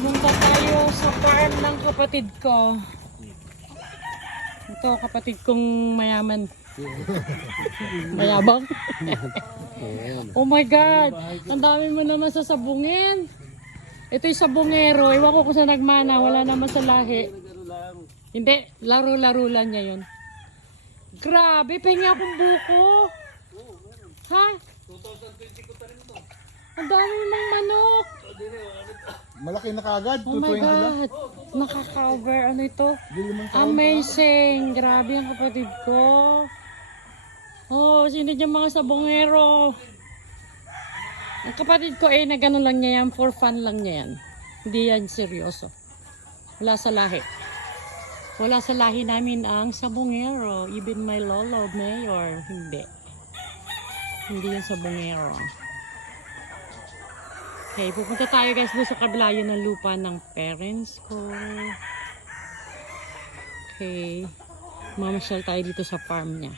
Punta tayo sa farm ng kapatid ko. Ito, kapatid kong mayaman. Mayabang? Oh my God! Ang dami mo naman sasabungin. Ito yung sabungero. Iwan ko kung saan nagmana. Wala naman sa lahi. Hindi, laro-laro lang niya yun. Grabe, pahingi akong buko. Ha? 2020 ko pa rin ito. Ang dami mong manok. Malaki na kaagad, Oh my 220 lang. God. Nakaka-cover. Ano ito? Amazing. Grabe ang kapatid ko. Oh, sino dyan mga sabongero? Ang kapatid ko ay nagano lang niya yan. For fun lang niya yan. Hindi yan seryoso. Wala sa lahi. Wala sa lahi namin ang sabongero. Even my lolo, mayor. Hindi. Hindi yung sabongero. Okay, pupunta tayo guys doon sa kabila yun ng lupa ng parents ko. Okay. Mamasyal tayo dito sa farm niya.